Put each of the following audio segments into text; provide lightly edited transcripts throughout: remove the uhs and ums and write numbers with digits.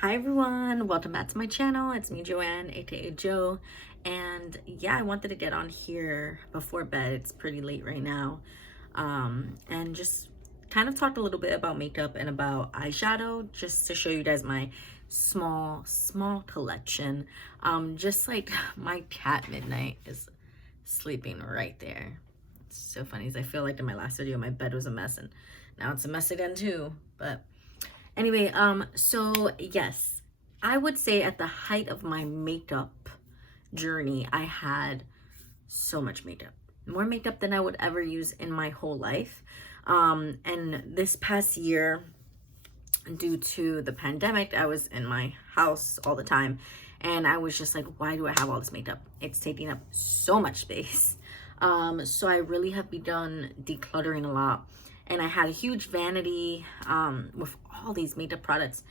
Hi everyone, welcome back to my channel. It's me, Joanne, aka Joe. And yeah, I wanted to get on here before bed. It's pretty late right now. And just kind of talk a little bit about makeup and about eyeshadow, just to show you guys my small collection. Just like my cat Midnight is sleeping right there. It's so funny, as I feel like in my last video my bed was a mess, and now it's a mess again too. But anyway, so yes, I would say at the height of my makeup journey, I had so much makeup, more makeup than I would ever use in my whole life. And this past year, due to the pandemic, I was in my house all the time, and I was just like, why do I have all this makeup? It's taking up so much space. So I really have begun decluttering a lot, and I had a huge vanity with all these makeup products.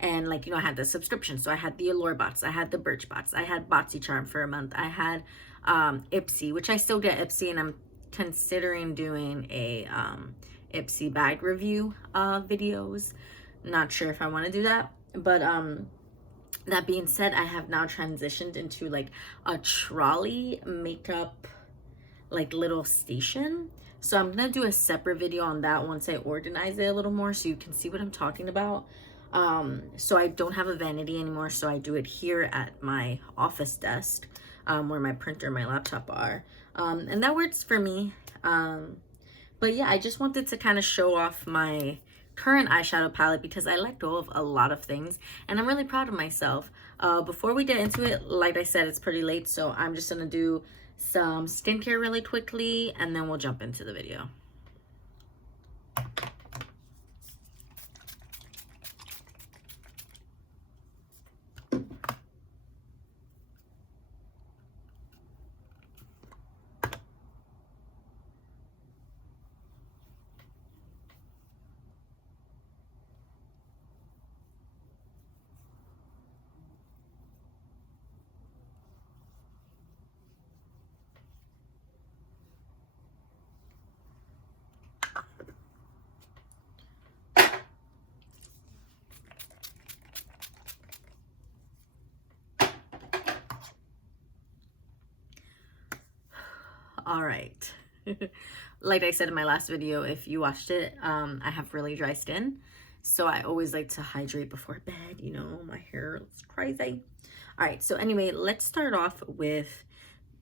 And like, I had the subscription, so I had the Allure bots, I had the Birch bots, I had BoxyCharm for a month, I had Ipsy, which I still get Ipsy, and I'm considering doing a Ipsy bag review videos. Not sure if I want to do that, but that being said, I have now transitioned into like a trolley makeup like little station. So I'm gonna do a separate video on that once I organize it a little more, so you can see what I'm talking about. So I don't have a vanity anymore, so I do it here at my office desk, where my printer and my laptop are, and that works for me. But yeah, I just wanted to kind of show off my current eyeshadow palette because I let go of a lot of things, and I'm really proud of myself. Before we get into it, like I said, it's pretty late, so I'm just gonna do some skincare really quickly, and then we'll jump into the video. All right. Like I said in my last video, if you watched it, I have really dry skin, so I always like to hydrate before bed. My hair looks crazy. All right, so anyway, let's start off with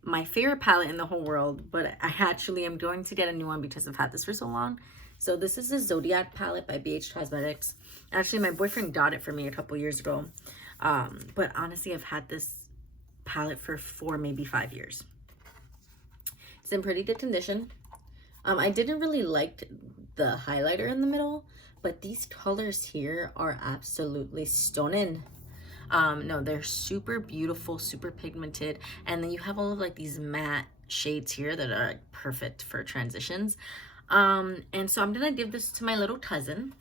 my favorite palette in the whole world, but I actually am going to get a new one because I've had this for so long. So this is the Zodiac palette by BH Cosmetics. Actually, my boyfriend got it for me a couple years ago, but honestly, I've had this palette for 4, maybe 5 years. It's in pretty good condition. I didn't really like the highlighter in the middle, but these colors here are absolutely stunning. No, they're super beautiful, super pigmented, and then you have all of like these matte shades here that are like perfect for transitions. And so I'm gonna give this to my little cousin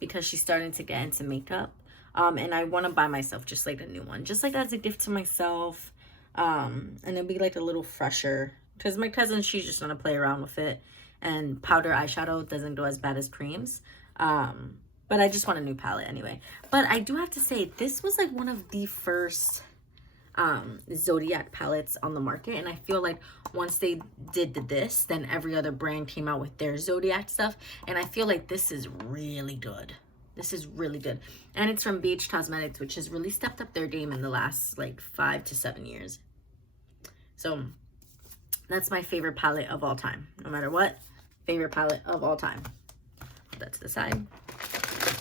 because she's starting to get into makeup, and I want to buy myself just like a new one, just like as a gift to myself, and it'll be like a little fresher because my cousin, she's just gonna play around with it, and powder eyeshadow doesn't go as bad as creams. But I just want a new palette anyway. But I do have to say, this was like one of the first Zodiac palettes on the market, and I feel like once they did this, then every other brand came out with their Zodiac stuff, and I feel like this is really good. This is really good, and it's from BH Cosmetics, which has really stepped up their game in the last like 5 to 7 years. So that's my favorite palette of all time, no matter what. Favorite palette of all time. That's the side.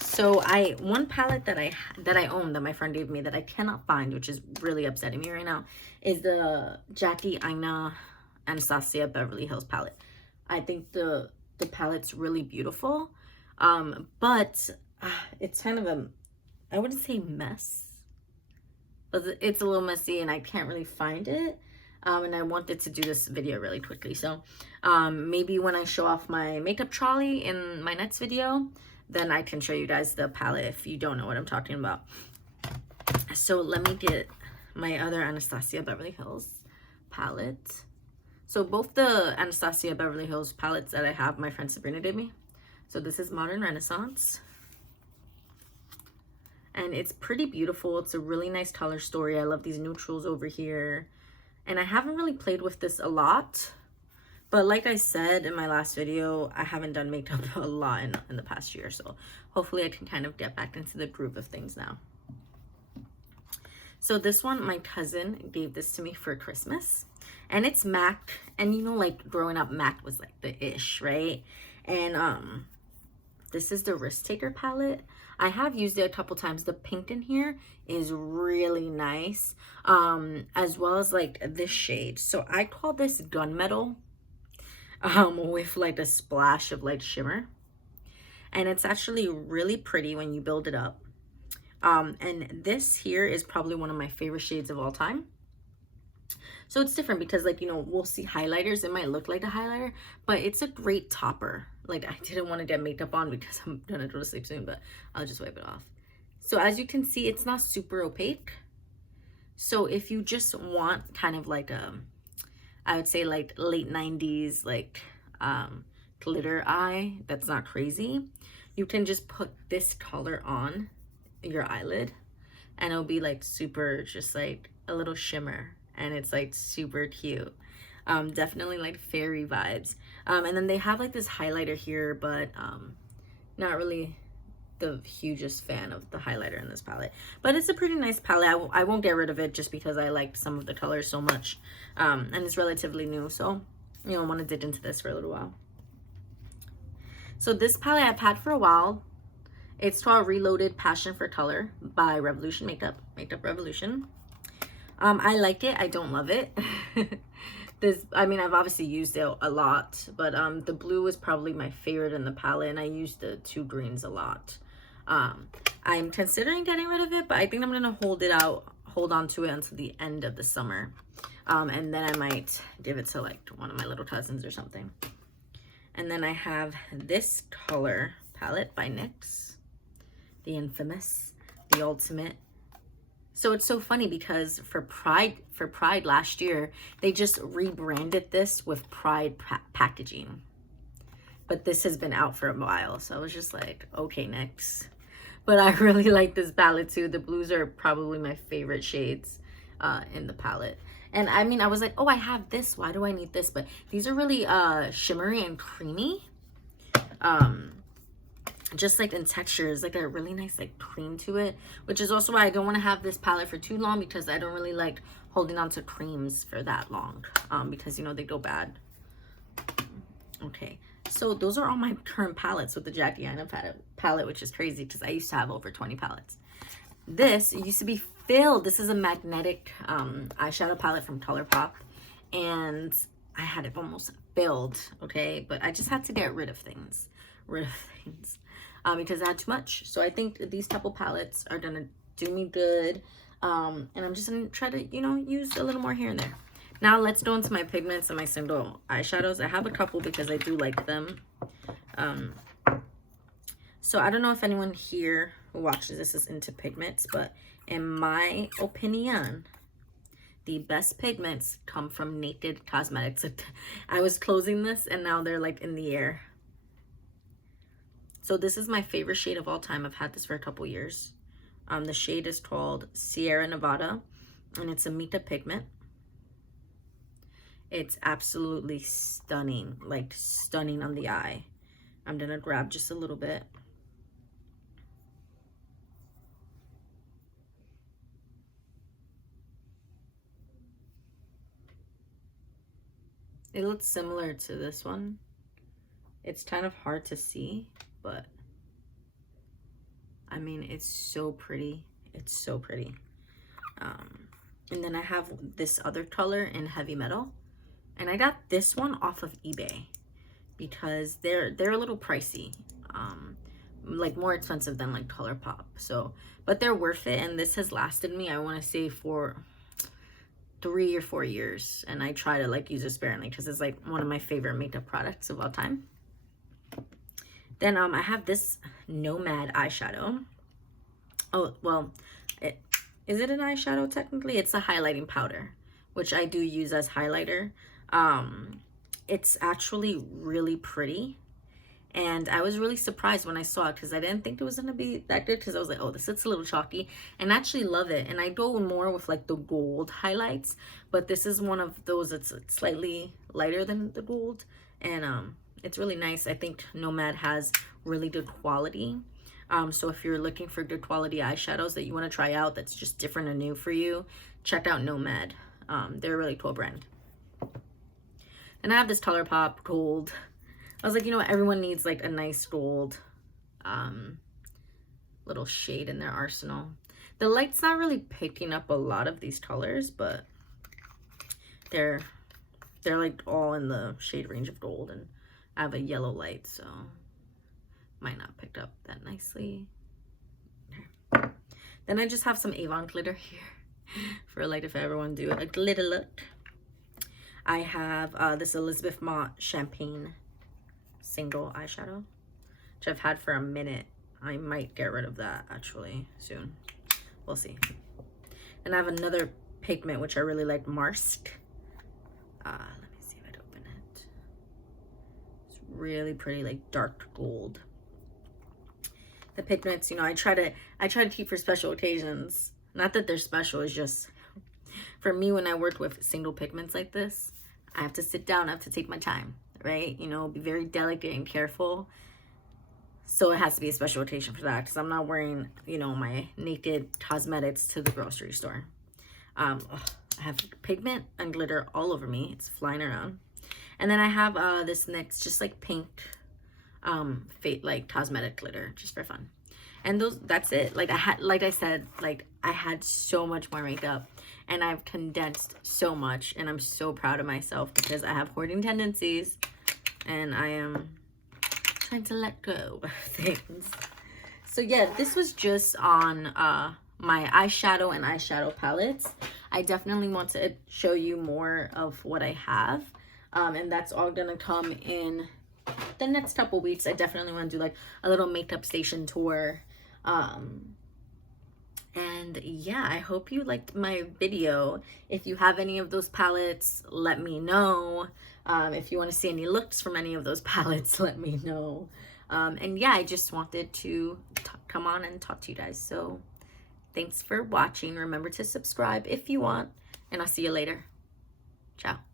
So one palette that I own, that my friend gave me, that I cannot find, which is really upsetting me right now, is the Jackie Aina Anastasia Beverly Hills palette. I think the palette's really beautiful, but it's kind of I wouldn't say mess, but it's a little messy, and I can't really find it. And I wanted to do this video really quickly, so maybe when I show off my makeup trolley in my next video, then I can show you guys the palette if you don't know what I'm talking about. So let me get my other Anastasia Beverly Hills palette. So both the Anastasia Beverly Hills palettes that I have, my friend Sabrina gave me. So this is Modern Renaissance, and it's pretty beautiful. It's a really nice color story. I love these neutrals over here, and I haven't really played with this a lot, but like I said in my last video, I haven't done makeup a lot in the past year, so hopefully I can kind of get back into the groove of things now. So this one, my cousin gave this to me for Christmas, and it's MAC, and you know, like growing up, MAC was like the ish, right? And this is the Risk Taker palette. I have used it a couple times. The pink in here is really nice, as well as like this shade. So I call this Gunmetal, with like a splash of like shimmer, and it's actually really pretty when you build it up. And this here is probably one of my favorite shades of all time. So it's different because, like, you know, we'll see highlighters, it might look like a highlighter, but it's a great topper. Like, I didn't want to get makeup on because I'm gonna go to sleep soon, but I'll just wipe it off. So as you can see, it's not super opaque. So if you just want kind of like a, I would say like late 90s, like glitter eye that's not crazy, you can just put this color on your eyelid and it'll be like super, just like a little shimmer, and it's like super cute. Definitely like fairy vibes. And then they have like this highlighter here, but not really the hugest fan of the highlighter in this palette, but it's a pretty nice palette. I won't get rid of it just because I liked some of the colors so much, and it's relatively new, so you know, I want to dig into this for a little while. So this palette I've had for a while. It's called Reloaded Passion for Color by Revolution Makeup Revolution. I like it. I don't love it. I mean, I've obviously used it a lot, but the blue is probably my favorite in the palette, and I used the 2 greens a lot. I'm considering getting rid of it, but I think I'm gonna hold on to it until the end of the summer, and then I might give it to like one of my little cousins or something. And then I have this color palette by NYX, the infamous, the ultimate. So it's so funny because for Pride last year, they just rebranded this with Pride packaging. But this has been out for a while, so I was just like, okay, NYX. But I really like this palette too. The blues are probably my favorite shades in the palette. And I mean, I was like, oh, I have this. Why do I need this? But these are really shimmery and creamy. Just like in textures, like a really nice like cream to it, which is also why I don't want to have this palette for too long, because I don't really like holding on to creams for that long, because you know they go bad. Okay, so those are all my current palettes with the Jackie Aina palette, which is crazy because I used to have over 20 palettes. This used to be filled. This is a magnetic eyeshadow palette from ColourPop, and I had it almost filled, okay, but I just had to get rid of things because I had too much. So I think these couple palettes are gonna do me good, and I'm just gonna try to, you know, use a little more here and there. Now let's go into my pigments and my single eyeshadows. I have a couple because I do like them. So I don't know if anyone here who watches this is into pigments, but in my opinion, the best pigments come from Naked Cosmetics. I was closing this and now they're like in the air. So this is my favorite shade of all time. I've had this for a couple years. The shade is called Sierra Nevada, and it's a mica pigment. It's absolutely stunning, like stunning on the eye. I'm gonna grab just a little bit. It looks similar to this one. It's kind of hard to see, but I mean, it's so pretty. It's so pretty. And then I have this other color in Heavy Metal, and I got this one off of eBay because they're a little pricey, like more expensive than like ColourPop. So, but they're worth it, and this has lasted me, I want to say, for 3 or 4 years, and I try to like use it sparingly because it's like one of my favorite makeup products of all time. Then I have this Nomad eyeshadow. Oh, well, is it an eyeshadow technically? It's a highlighting powder, which I do use as highlighter. It's actually really pretty, And I was really surprised when I saw it because I didn't think it was going to be that good, because I was like, oh, this looks a little chalky, and I actually love it. And I go more with like the gold highlights, but this is one of those that's slightly lighter than the gold, and it's really nice. I think Nomad has really good quality. So if you're looking for good quality eyeshadows that you want to try out that's just different and new for you, check out Nomad. They're a really cool brand. And I have this ColourPop gold. I was like, you know what, everyone needs like a nice gold little shade in their arsenal. The light's not really picking up a lot of these colors, but they're like all in the shade range of gold, and I have a yellow light, so might not pick up that nicely. Then I just have some Avon glitter here for like if I ever want to do a glitter look. I have this Elizabeth Mott Champagne single eyeshadow, which I've had for a minute. I might get rid of that actually soon. We'll see. And I have another pigment which I really like, Marsk. Let me see if I can open it. It's really pretty, like dark gold. The pigments, you know, I try to keep for special occasions. Not that they're special, it's just for me, when I work with single pigments like this, I have to sit down, I have to take my time, right? You know, be very delicate and careful. So it has to be a special occasion for that, because I'm not wearing, you know, my Naked Cosmetics to the grocery store. I have pigment and glitter all over me. It's flying around. And then I have this NYX just like pink like cosmetic glitter just for fun. And that's it. Like I said, I had so much more makeup, and I've condensed so much, and I'm so proud of myself because I have hoarding tendencies and I am trying to let go of things. So yeah, this was just on my eyeshadow and eyeshadow palettes. I definitely want to show you more of what I have, and that's all gonna come in the next couple weeks. I definitely want to do like a little makeup station tour. And yeah, I hope you liked my video. If you have any of those palettes, let me know. If you want to see any looks from any of those palettes, let me know. And yeah, I just wanted to come on and talk to you guys. So thanks for watching. Remember to subscribe if you want, and I'll see you later. Ciao.